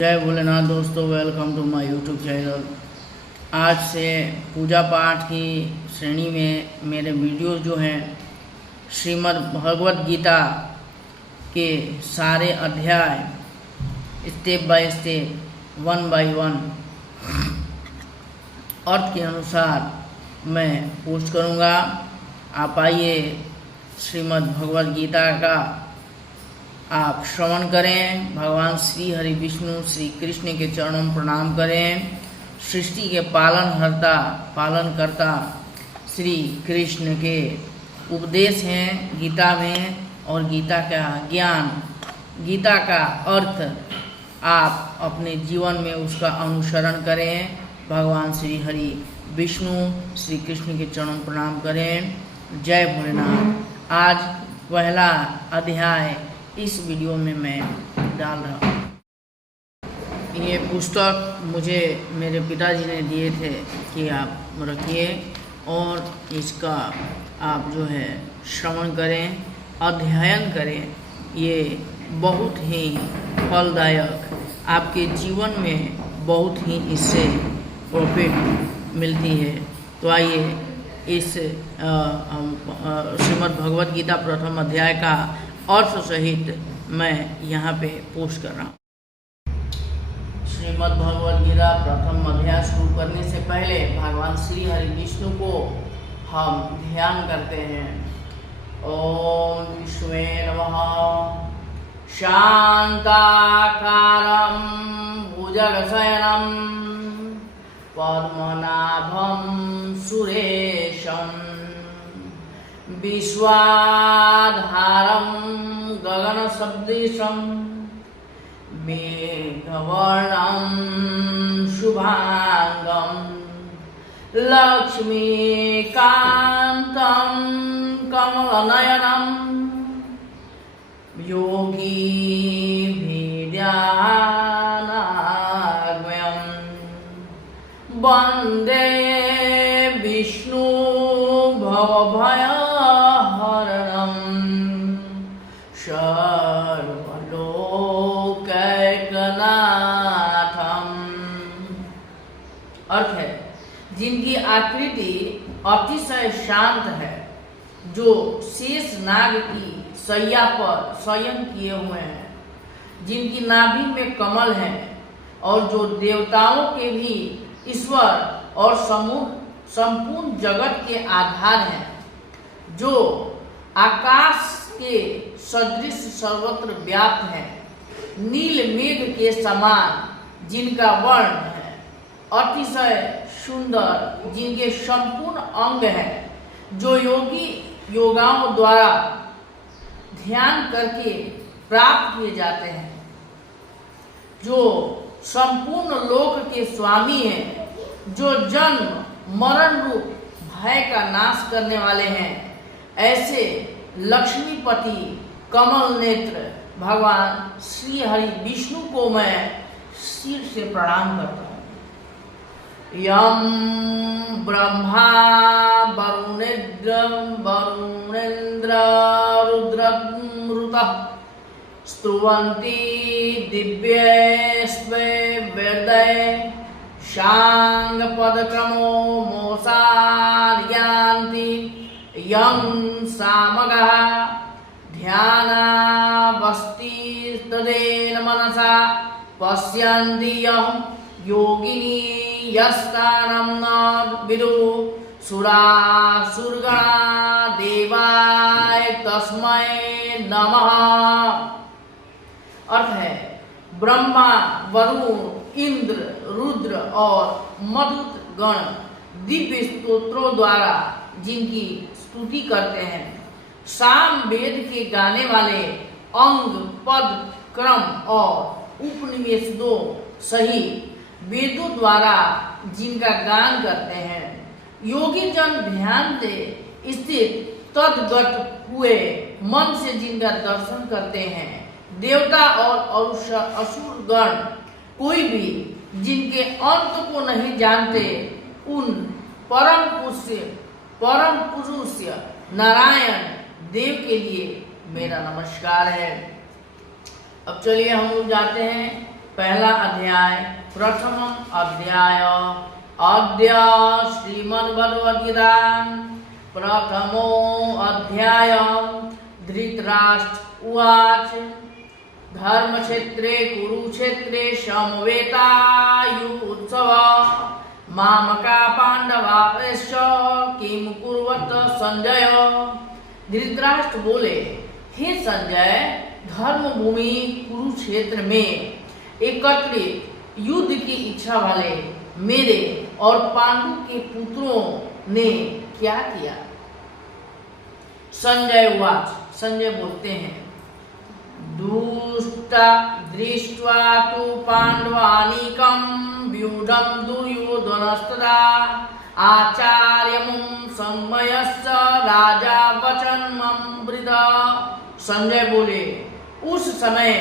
जय भोलेनाथ दोस्तों, welcome to my YouTube channel. आज से पूजा पाठ की श्रेणी में मेरे वीडियोस जो हैं श्रीमद् भगवत गीता के सारे अध्याय स्टेप बाय स्टेप 1 बाय 1 अर्थ के अनुसार मैं पोस्ट करूँगा। आप आइए श्रीमद् भगवत गीता का आप श्रवण करें। भगवान श्री हरि विष्णु श्री कृष्ण के चरणों में प्रणाम करें। सृष्टि के पालनकर्ता श्री कृष्ण के उपदेश हैं गीता में, और गीता का ज्ञान, गीता का अर्थ आप अपने जीवन में उसका अनुसरण करें। भगवान श्री हरि विष्णु श्री कृष्ण के चरणों में प्रणाम करें। जय भोलेनाथ। आज पहला अध्याय इस वीडियो में मैं डाल रहा हूँ। ये पुस्तक मुझे मेरे पिताजी ने दिए थे कि आप रखिए और इसका आप जो है श्रवण करें, अध्ययन करें। ये बहुत ही फलदायक, आपके जीवन में बहुत ही इससे प्रॉफिट मिलती है। तो आइए इस श्रीमद् भगवत गीता प्रथम अध्याय का अर्थ सहित मैं यहाँ पे पोस्ट कर रहा हूँ। श्रीमद् भगवत गीता प्रथम अध्याय शुरू करने से पहले भगवान श्री हरि विष्णु को हम ध्यान करते हैं। ओम विष्णुवे नमः। शांताकारं भुजगशयनं पद्मनाभं सुरेशं विश्वाधारं गगनसदृशं मेघवर्णं शुभांगं लक्ष्मीकान्तं कमलनयनं योगिभिर्ध्यानागम्यं वन्दे विष्णु भवभयहरणं सर्वलोकैकनाथम्। अर्थ है, जिनकी आकृति अतिशय शांत है, जो शेष नाग की शैया पर शयन किए हुए हैं, जिनकी नाभि में कमल है और जो देवताओं के भी ईश्वर और संपूर्ण जगत के आधार हैं, जो आकाश के सदृश सर्वत्र व्याप्त है, नील मेघ के समान जिनका वर्ण है, अतिशय सुंदर, जिनके संपूर्ण अंग हैं, जो योगाओं द्वारा ध्यान करके प्राप्त किए जाते हैं, जो संपूर्ण लोक के स्वामी हैं, जो जन्म मरण रूप भय का नाश करने वाले हैं, ऐसे लक्ष्मीपति कमल नेत्र भगवान श्री हरि विष्णु को मैं सिर से प्रणाम करता हूँ। यम ब्रह्मा वरुणेन्द्र रुद्रमृतः स्तुवन्ति दिव्यैस्ते वेदैः शांगपदक्रमो मोसार्यान्ति यं सामगः ध्यानावस्थितेन मनसा पश्यन्ति यं योगिनी यस्तानं न विदुः सुरासुरगणा देवाय तस्मै नमः। अर्थ है, ब्रह्मा, वरुण, इंद्र, रुद्र और मरुत गण दिव्य स्तोत्रों द्वारा जिनकी स्तुति करते हैं, साम वेद के गाने वाले अंग, पद, क्रम और उपनिषदों सही वेदों द्वारा जिनका गान करते हैं, योगी जन ध्यान से स्थित तद्गत हुए मन से जिनका दर्शन करते हैं, देवता और असुर गण कोई भी जिनके अंत को नहीं जानते, उन परम पुरुष नारायण देव के लिए मेरा नमस्कार है। अब चलिए हम लोग जाते हैं पहला अध्याय प्रथमम अध्याय अद्य श्रीमद्भगवद्गीता प्रथमो अध्याय धृतराष्ट्र उवाच धर्मक्षेत्रे कुरुक्षेत्रे समवेतायुत्सव मामका पांडवाश्च किम कुर्वत संजय। धृतराष्ट्र बोले, हे संजय, धर्म भूमि कुरुक्षेत्र में एकत्रित युद्ध की इच्छा वाले मेरे और पांडु के पुत्रों ने क्या किया। संजय उवाच, संजय बोलते हैं, दृष्ट्वा तु पांडवानीकं व्यूढं दुर्योधनस्तदा आचार्यमुं संमयस्य राजा वचनममृत। संजय बोले, उस समय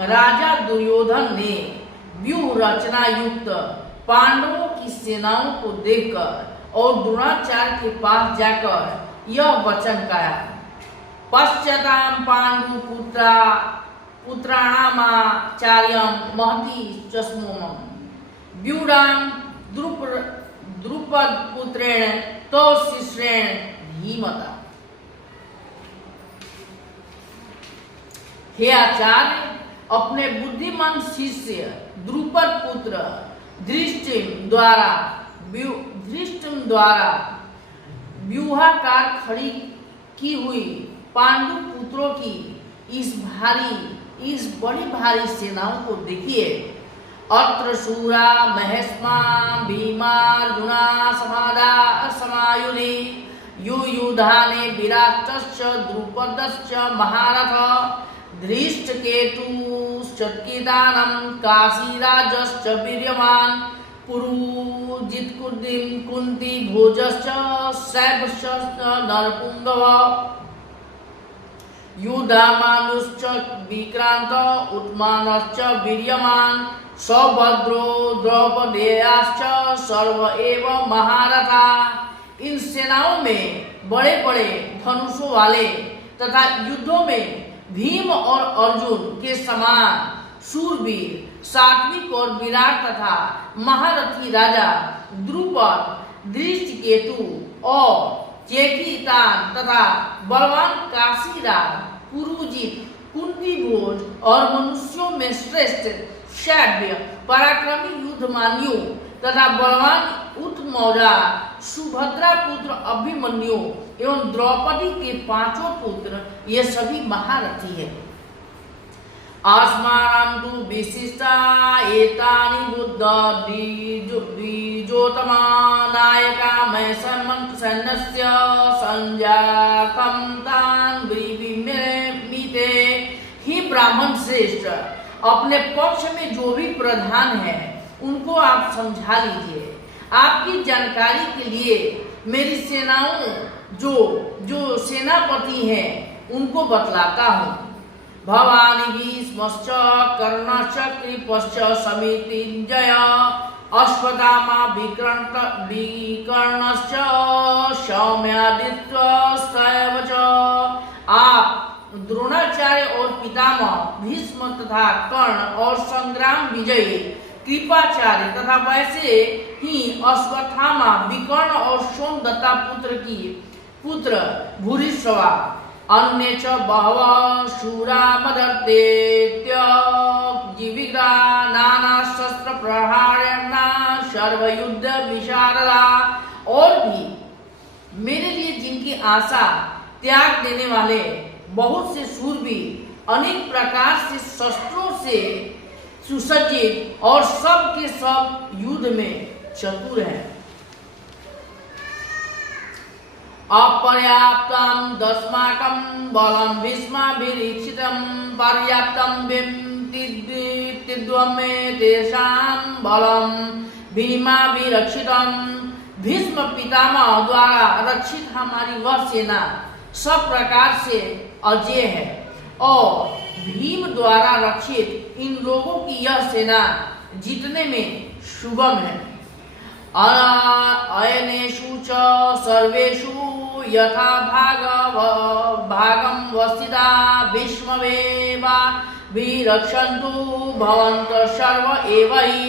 राजा दुर्योधन ने व्यूह रचना युक्त पांडवों की सेनाओं को देखकर और द्रोणाचार्य के पास जाकर यह वचन कहा, पश्चातां पांडु पुत्राणामाचार्यं महती चस्मोमं व्यूढां द्रुपद पुत्रेण तो शिष्येण धीमता। हे आचार्य, अपने बुद्धिमान शिष्य द्रुपद पुत्र धृष्टिम द्वारा व्यूहाकार खड़ी की हुई पांडु पुत्रों की इस बड़ी भारी सेनाओं को देखिए। अत्र शूरा महेश्मा भीमार्जुना समायुधि युयुधाने विराटश्च द्रुपदश्च महारथ धृष्टकेतुश्चकितानं काशीराजश्च वीर्यवान् पुरुजित कुंती भोजश्च शैवश्च नरपुंगव युधामानुश्च विक्रांत उत्मानश्च वीर्यवान् सौभद्रो द्रौपदेयाश्च सर्व एव महारथा। इन सेनाओं में बड़े बड़े धनुषों वाले तथा युद्धों में भीम और अर्जुन के समान शूरवीर सात्विक और विराट तथा महारथी राजा द्रुपद धृष्टकेतु और चेकितान तथा बलवान काशीराज पुरुजित कुंती भोज और मनुष्यों में श्रेष्ठ शैव्य पराक्रमी युद्धमान्यु तथा बलवान उत्मौजा सुभद्रा पुत्र अभिमन्यु एवं द्रौपदी के पांचों पुत्र ये सभी महारथी है। अस्माकं तु विशिष्टा एतानि बुद्ध द्विजोतमा नायका मय सैन्यस्य संजातं तान् ब्रीवीमीते। ही ब्राह्मण श्रेष्ठ, अपने पक्ष में जो भी प्रधान है उनको आप समझा लीजिए। आपकी जानकारी के लिए मेरी सेनाओं जो सेनापति हैं उनको बतलाता हूँ। भवानी भीष्मश्च कर्णश्च कृपश्च समितिञ्जय अश्वत्थामा विकर्णश्च सौम्यादित्यश्चैव च। आप द्रोणाचार्य और पितामह भीष्म तथा कर्ण और संग्राम विजयी कृपाचार्य तथा वैसे ही अश्वत्थामा विकर्ण और सोमदत्ता पुत्र भूरिश्रवा अन्य च बहवः शूरा मदर्तेत्य जीविका नाना शस्त्र प्रहारेण सर्वयुद्ध विशारदा। और भी मेरे लिए जिनकी आशा त्याग देने वाले बहुत से शूरवीर अनेक प्रकार से शस्त्रों से सुसज्जित और सब के सब युद्ध में चतुर हैं। अपर्याप्तं दस्माकं बलं भीष्माभिरीक्षितं पर्याप्तं विद्वमे तेषां बलं भीमाभिरक्षितं। भीष्म पितामह द्वारा रक्षित हमारी वह सेना सब प्रकार से अजय है और भीम द्वारा रक्षित इन लोगों की यह सेना जीतने में सुगम है। अयनेषु च सर्वेषु यथा भागं वसिता भीष्मवेवा विरक्षन्तु भवन्तः सर्व एव हि।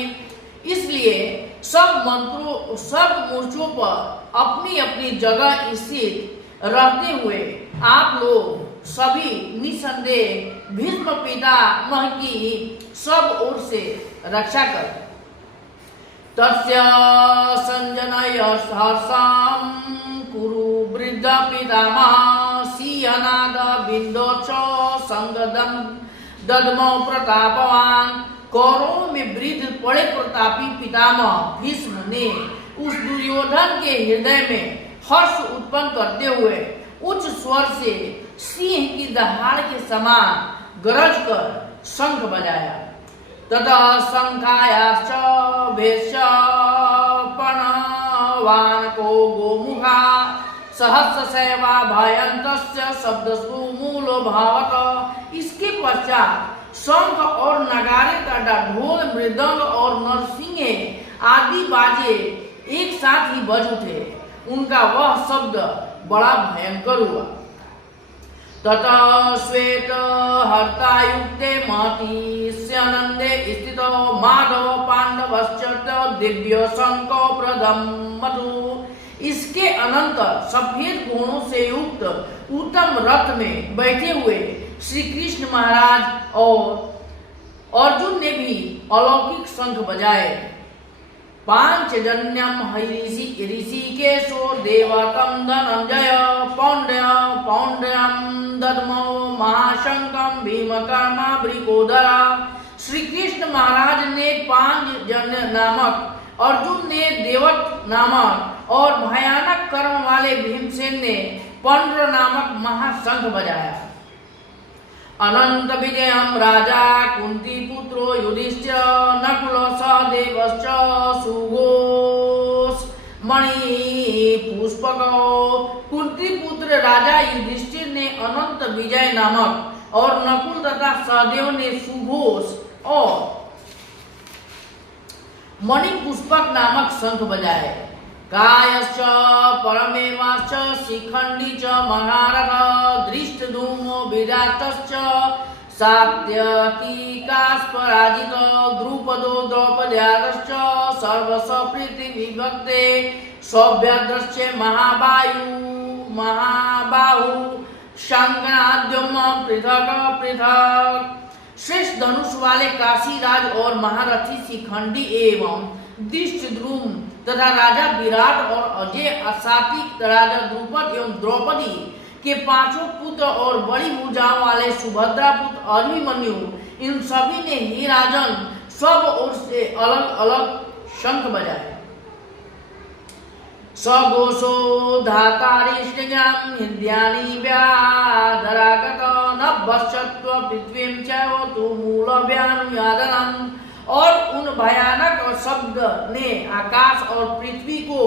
इसलिए सब मोर्चों पर अपनी अपनी जगह स्थित रहते हुए आप लोग सभी निसंदेह भीष्म पितामह की सब ओर से रक्षा करें। तस्य संजनय हर्षं कुरु वृद्ध पितामह सिंहनाद बिंदोच संगदम दद्मौ प्रतापवान। कौरवों में वृद्ध बड़े प्रतापी पितामह भीष्म ने उस दुर्योधन के हृदय में हर्ष उत्पन्न करते हुए उच्च स्वर से सिंह की दहाड़ के समान गरज कर शंख बजाया। ततः शंखायाश्च भेष्य पणवानको गोमुखा सहस्रसेवा भयन्तस्य शब्दस्तु मूलो भावत। इसके पश्चात शंख और नगारे तथा ढोल मृदंग और नरसिंगे आदि बाजे एक साथ ही बज उठे। उनका वह शब्द बड़ा भयंकर हुआ। ततः श्वेत हर्तायुक्ते महतीस्यानंदे स्थितो माधव पांडवश्च दिव्य शंको प्रदम मधु। इसके अनंतर सफेद घोड़ों से युक्त उत्तम रथ में बैठे हुए श्री कृष्ण महाराज और अर्जुन ने भी अलौकिक शंख बजाए। पांचजन्यम ऋषिकेशो देवतम धनंजय पौंड्रयम दद्मो महाशंकम भीमकर्मा वृकोदरा। श्री कृष्ण महाराज ने पांचजन्य नामक, अर्जुन ने देवत नामक और भयानक कर्म वाले भीमसेन ने पौंड्र नामक महाशंख बजाया। अनंत विजयम राजा कुंती पुत्रो युधिष्ठिर नकुल सहदेवश्च सुघोष मणि पुष्पको। कुंती पुत्र राजा युधिष्ठिर ने अनंत विजय नामक और नकुल तथा सहदेव ने सुघोष और मणि पुष्पक नामक शंख बजाए। कायश्च परमेवाश्च शिखंडी च महारथ दृष्टधूमो विराटश्च सात्यकीकास्पराजित द्रुपदो द्रौपद्याश्च सर्वसप्रीति विभक्ते सौभ्याद्रश्च महाबाहु शंकराद्युम पृथक पृथक। श्रेष्ठ धनुष वाले काशीराज और महारथी शिखंडी एवं दृष्टद्रुम तथा राजा विराट और अजय असातिक राजा द्रुपद एवं द्रौपदी के पांचों पुत्र और बड़ी भुजाओं वाले सुभद्रा पुत्र अभिमन्यु, इन सभी ने ही राजन सब ओर से अलग अलग शंख बजाए। सघोषो धातारिष्टज्ञान हृदयानि व्याधरागत नभश्चत्व पृथ्वीं चैव तु मूलव्यानुयादनम्। और उन भयानक और शब्द ने आकाश और पृथ्वी को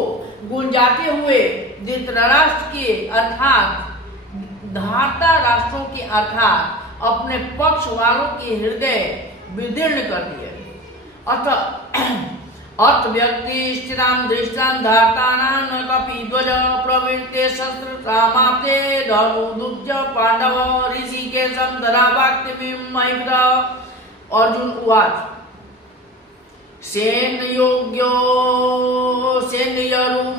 गुंजाते हुए धृतराष्ट्र के अर्थात धाता राष्ट्रों के अर्थात अपने पक्ष वालों के हृदय विदीर्ण कर दिए। अथ व्यक्ति स्थिराम दृष्टाम धातानां न कपिध्वज प्रवृत्ते शस्त्र कामाप्ते धनुर्धुज पांडव ऋषिकेशं तदा भक्तिं महित। अर्जुन उवाच सेनयोग्यो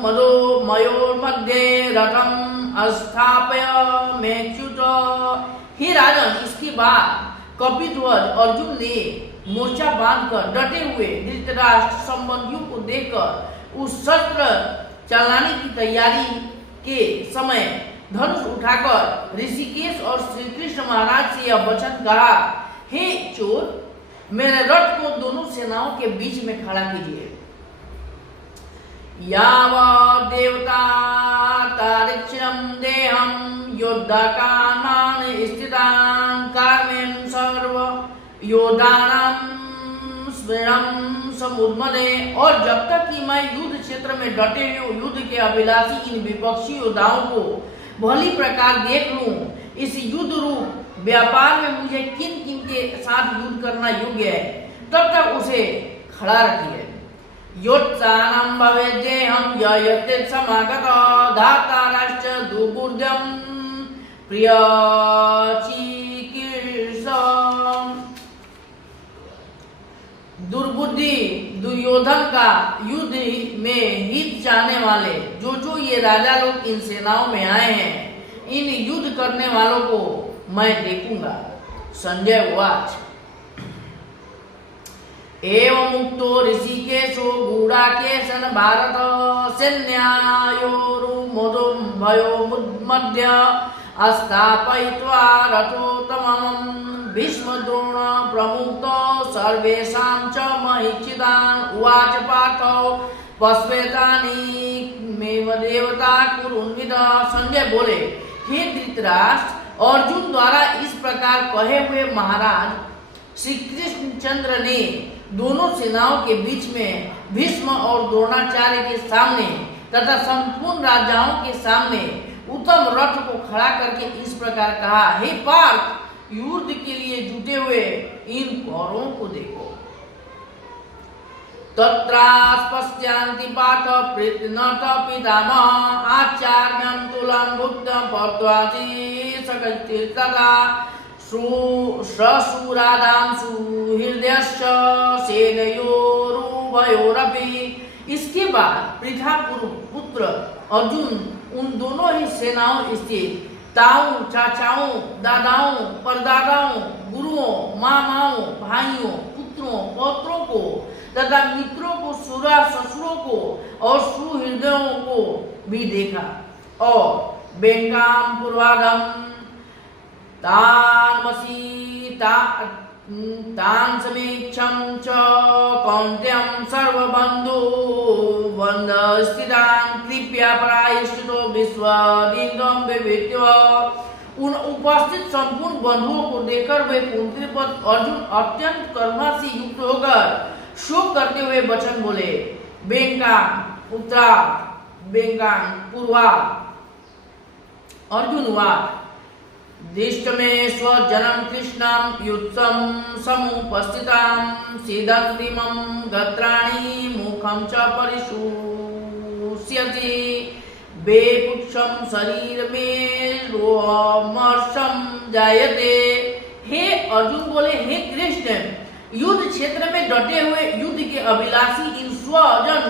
मदो मयोर्मध्ये रथम अस्थापय मेच्युत। हे राजन, इसके बाद कपिध्वज अर्जुन ने मोर्चा बांधकर डटे हुए धृतराष्ट्र संबंधियों को देखकर उस शस्त्र चलाने की तैयारी के समय धनुष उठाकर ऋषिकेश और श्री कृष्ण महाराज से यह वचन कहा, हे चोर, मेरे रथ को दोनों सेनाओं के बीच में खड़ा कीजिए। यावत् देवता तारिक्षं देहं योद्धाकामान् स्थितान् कार्मेण सर्व योद्धानां स्मरणं समुद्मदे। और जब तक कि मैं युद्ध क्षेत्र में डटे हुए युद्ध के अभिलाषी इन विपक्षी योद्धाओं को भली प्रकार देख लूं, इस युद्ध रूप व्यापार में मुझे किन किन के साथ युद्ध करना योग्य है, तब तक उसे खड़ा रखिए। योत्सानं भवेद्देहं ययते समागत धाताराश्च दुर्बुद्धं प्रियचिकीर्षम्। दुर्बुद्धि दुर्योधन का युद्ध में हित चाहने वाले जो ये राजा लोग इन सेनाओं में आए हैं, इन युद्ध करने वालों को मैं देखूंगा। संजय उवाच एवं मुक्तो ऋषिकेशो गूढ़ाकेशन भारत सैन्यायोरुमोदं भयो मध्य अस्थापयित्वा रथोत्तमं भीष्मद्रोण प्रमुक्तो सर्वेषां च महिषितान् उवाच पार्थो पश्वेतानि मेव देवता कुरुन्विद। संजय बोले, हे धृतराष्ट्र, अर्जुन द्वारा इस प्रकार कहे हुए महाराज श्री कृष्णचंद्र ने दोनों सेनाओं के बीच में भीष्म और द्रोणाचार्य के सामने तथा संपूर्ण राजाओं के सामने उत्तम रथ को खड़ा करके इस प्रकार कहा, हे पार्थ, युद्ध के लिए जुटे हुए इन कौरवों को देखो। तत्रास्पश्यन्ति पार्थ प्रीतिनत पितामह आचार्यं तुलं भुक्तं पत्वाति सकलतीर्थदा श्वशुरादांशु हृदयश्च सेनयोरुभयोरपि। इसके बाद पृथा पुत्र अर्जुन उन दोनों ही सेनाओं स्थित ताऊ, चाचाओं, दादाओं, परदादाओं, गुरुओं, मामाओं, भाइयों, पुत्रों, पौत्रों को तथा मित्रों को, सुरा ससुरों को और सुहृदयों को भी देखा। और बेंगाम पूर्वादम तान समीक्षं च कौन्तेयं सर्वबन्धु वन्द स्थितान् कृपया प्रायश्चितो विश्वदिन्दं विवित्य। उन उपस्थित संपूर्ण बंधुओं को देखकर वे कुंतीपत अर्जुन अत्यंत करुणा से युक्त होकर शोक करते हुए वचन बोले, बेंगाम उत्तरा बेंगाम पूर्वा। अर्जुन हुआ दिष्टमे स्वजनं कृष्णं युत्सं समुपस्थितां सीदन्तिमं गत्राणि मुखं च परिशुष्यति बेपुक्षं शरीर में रोमर्षं जायते। हे अर्जुन बोले, हे कृष्ण, युद्ध क्षेत्र में डटे हुए युद्ध के अभिलाषी इन स्वजन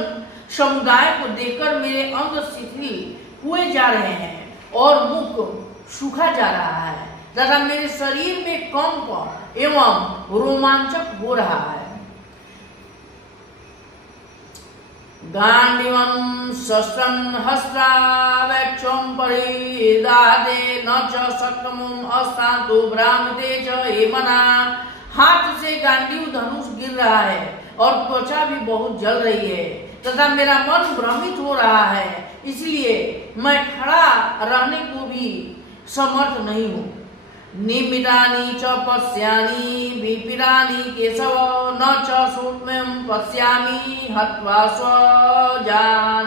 समुदाय को देखकर मेरे अंग शिथिल हुए जा रहे हैं और मुख सूखा जा रहा है तथा मेरे शरीर में कंप एवं रोमांचक हो रहा है। गांडीवं शस्त्रं हस्तावक्षं परिधाते न च शक्रमुं अस्तान्तु भ्रामते च एमना। हाथ से गांडीव धनुष गिर रहा है और त्वचा भी बहुत जल रही है तथा मेरा मन भ्रमित हो रहा है, इसलिए मैं खड़ा रहने को भी समर्थ नहीं हूँ। निमितानि च पश्यामि विपिरानि केशव न च सूक्ष्मं पश्यामि हत्वा स्वजान्माहवे।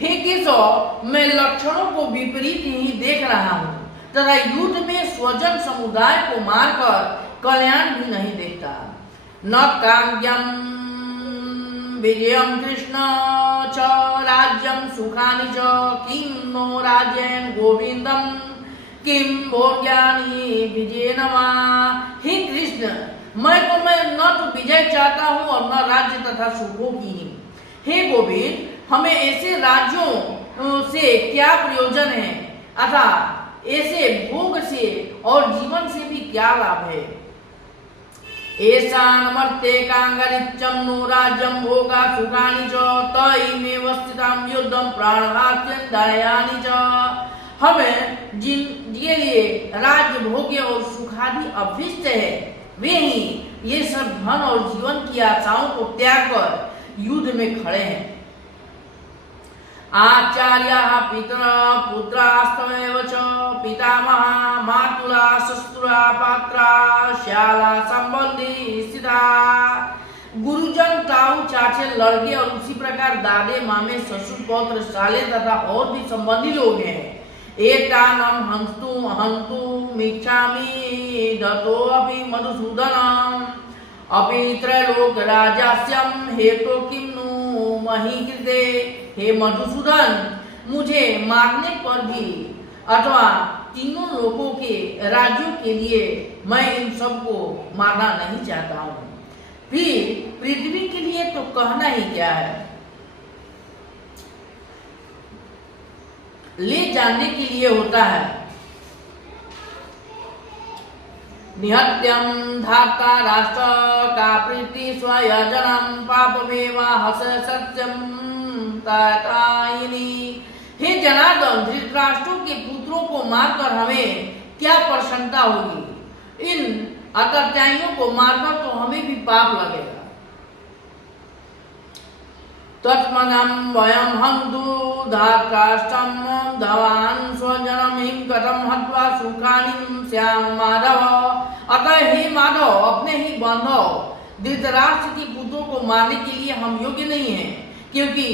हे केशव, मैं लक्षणों को विपरीत ही देख रहा हूँ तथा युद्ध में स्वजन समुदाय को मारकर कल्याण भी नहीं देखता। न काम्यं विजयं कृष्ण च राज्यं सुखानि च किं नो राज्येन गोविंदं किं भोग्यानि विजयेन वा। हे कृष्ण, मैं न तो विजय चाहता हूँ और न राज्य तथा सुखों की। हे गोविंद, हमें ऐसे राज्यों से क्या प्रयोजन है अथवा ऐसे भोग से और जीवन से भी क्या लाभ है। एषानमर्थे कांगरिच्चं नो राज्यं भोगा सुखानि च तयमेव स्थितां युद्धं प्राणघात्यं दायानि च। हमें जिनके लिए राज्य भोग्य और सुखादि अभीष्ट है, वे ही ये सब धन और जीवन की आशाओं को त्याग कर युद्ध में खड़े हैं। आचार्याः पितरः पुत्रास्तमेव च पितामहा मातुला शस्त्रुला पात्रा श्याला संबंधी स्थिता। गुरुजन, ताऊ, चाचे, लड़के और उसी प्रकार दादे, मामे, ससुर, पौत्र, साले तथा और भी संबंधी लोग हैं। एतानम हन्तु मिच्छामि दतो अपि मधुसूदनम् अपि त्रैलोक राजास्यं हेतो किं नु मही कृते। हे मधुसूदन, मुझे मारने पर भी अथवा तीनों लोगों के राज्यों के लिए मैं इन सबको मारना नहीं चाहता हूँ। पृथ्वी के लिए तो कहना ही क्या है, ले जाने के लिए होता है। निहत्यम धाता राष्ट्र का प्रीति स्वयजनम पापमेवा हस सत्यम तायिनी। हे जनार्दन, धृतराष्ट्र के पुत्रों को मारकर हमें क्या प्रसन्नता होगी, इन अतर्त्याइयों को मारकर तो हमें भी पाप लगेगा। तत्मनम वयम हन्तु धार्तराष्ट्रं धवान् स्वजनम हिम कथम हत्वा सुखानि स्याम माधव। अतः हे माधव, अपने ही बांधव धृतराष्ट्र के पुत्रों को मारने के लिए हम योग्य नहीं हैं, क्योंकि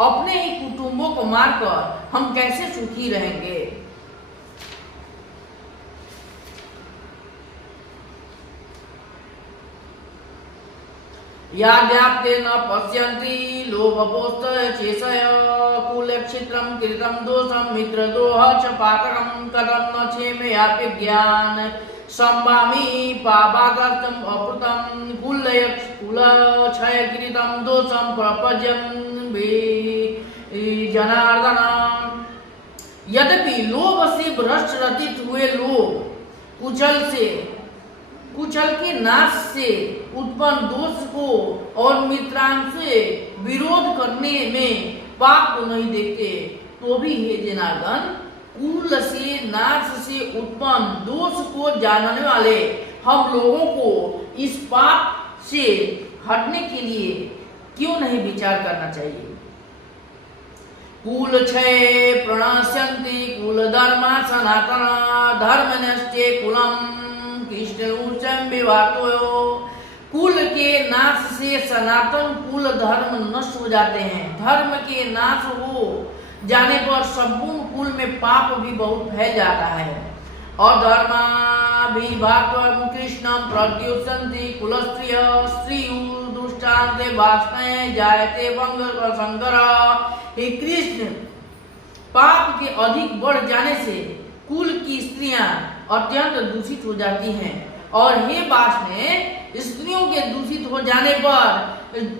अपने ही कुटुंबों को मारकर हम कैसे सुखी रहेंगे। याद्याप्ते न पश्यन्ति लोभपोस्तचेषय कुलक्षित्रं कृतं दोषं मित्रद्रोह च पातकं कथं न क्षेमयापि ज्ञान संभामि पापादर्थम् अप्रुतं कुलक्षयकृतं दोषं प्रपद्यं जनार्दन। यद्यपि लोभ से भ्रष्ट रचित हुए लोग कुचल के नाश से उत्पन्न दोष को और मित्रांश से विरोध करने में पाप को नहीं देखते, तो भी हे जनार्दन, कुल से नाश से उत्पन्न दोष को जानने वाले हम लोगों को इस पाप से हटने के लिए क्यों नहीं विचार करना चाहिए। कुल क्षय प्रणश्यन्ति कुल धर्मा सनातन धर्म नष्टे कुलम कृष्ण ऊर्जम विवातो। कुल के नाश से सनातन कुल धर्म नष्ट हो जाते हैं। धर्म के नाश हो जाने पर संपूर्ण कुल में पाप भी बहुत फैल जाता है। अधर्माभिभातम कृष्णम प्रद्युषन्ति कुलस्त्रिय स्त्रियु दुष्टान्ते वाष्णये जायते भंग संकर। हे कृष्ण, पाप के अधिक बढ़ जाने से कुल की स्त्रियां अत्यंत दूषित हो जाती हैं, और हे वाष्णेय, स्त्रियों के दूषित हो जाने पर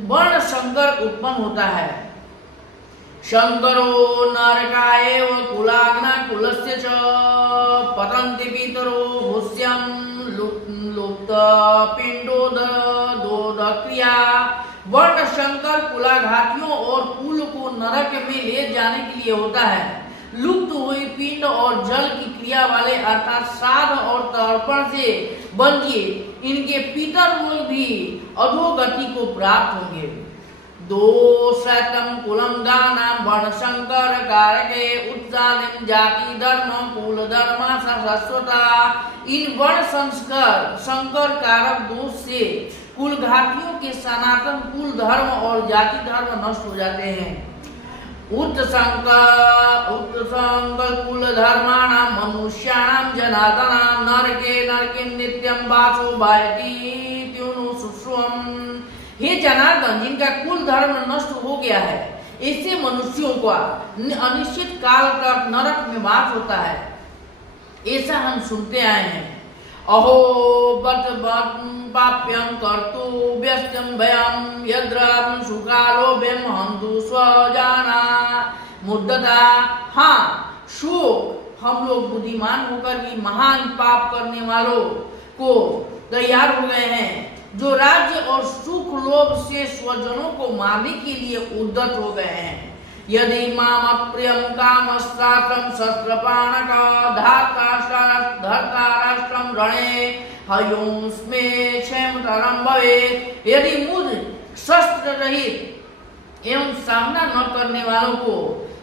वर्ण संकर उत्पन्न होता है। शंकरो नरकाएव कुलाग्ना कुलस्य च पतन्ति पितरो भुष्यं लुप्त पिंडोद क्रिया। वर्ण शंकर कुलाघातियों और कुल को नरक में ले जाने के लिए होता है। लुप्त हुई पिंड और जल की क्रिया वाले अर्थात श्राद्ध और तर्पण से वंचित इनके पितर लोग भी अधोगति को प्राप्त होंगे। दोषतम कुलम दानम वर्ण शंकर कारके उत्साहिम जाति धर्म कुल धर्म सरस्वता। इन वर्ण संस्कार शंकर कारक दोष से कुल घातियों के सनातन कुल धर्म और जाति धर्म नष्ट हो जाते हैं। उत्संग कुल धर्माणाम मनुष्याणाम जनार्दनाम नरके नित्यम वासो वायति त्युनु सुश्रुम। हे जनार्दन, जिनका कुल धर्म नष्ट हो गया है, ऐसे मनुष्यों का अनिश्चित काल तक नरक में वास होता है, ऐसा हम सुनते आए हैं। अहो बत पाप्यं कर्तु व्यस्तं भयं यद्रं सुखालोभ्यं हन्तु स्वजाना मुद्दता। हाँ, शोक हम लोग बुद्धिमान होकर भी महान पाप करने वालों को तैयार हो गए हैं, जो राज्य और सुख लोभ से स्वजनों को मारने के लिए उद्यत हो गए हैं। यदि माम प्रियम कामस्त्रात्रम शस्त्रपाणक धर्तराष्ट्रम रणे हयोस्मे क्षेमतरम भवेत्। यदि मुझ शस्त्र रहित एवं सामना न करने वालों को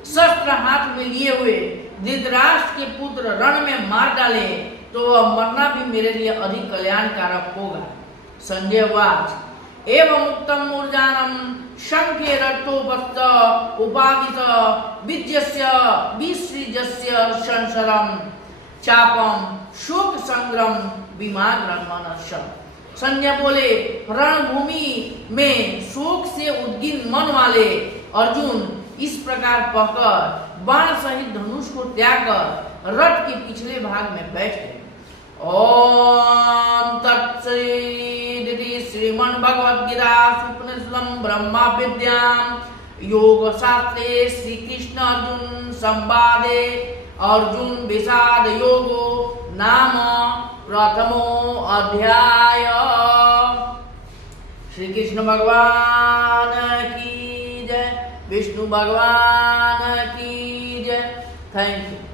शस्त्र हाथ में लिए हुए धृतराष्ट्र के पुत्र रण में मार डाले, तो वह मरना भी मेरे लिए अधिक कल्याणकारक होगा। संजय वाच एवं उत्तम ऊर्जानम शंखे रथोपस्थ उपादित विद्यस्य विसृजस्य संसरम चापम शोक संग्रम विमाग्रमनस्य। संजय बोले, रणभूमि में शोक से उद्गिन मन वाले अर्जुन इस प्रकार कहकर बाण सहित धनुष को त्याग कर रथ के पिछले भाग में बैठ गए ओम तत्सदिति श्रीमद्भगवद्गीतासूपनिषदं ब्रह्मा विद्यां योग शास्त्रे श्री कृष्ण अर्जुन संवादे अर्जुन विषाद योगो नाम प्रथमो अध्याय। श्री कृष्ण भगवान की जय, विष्णु भगवान की जय। Thank you.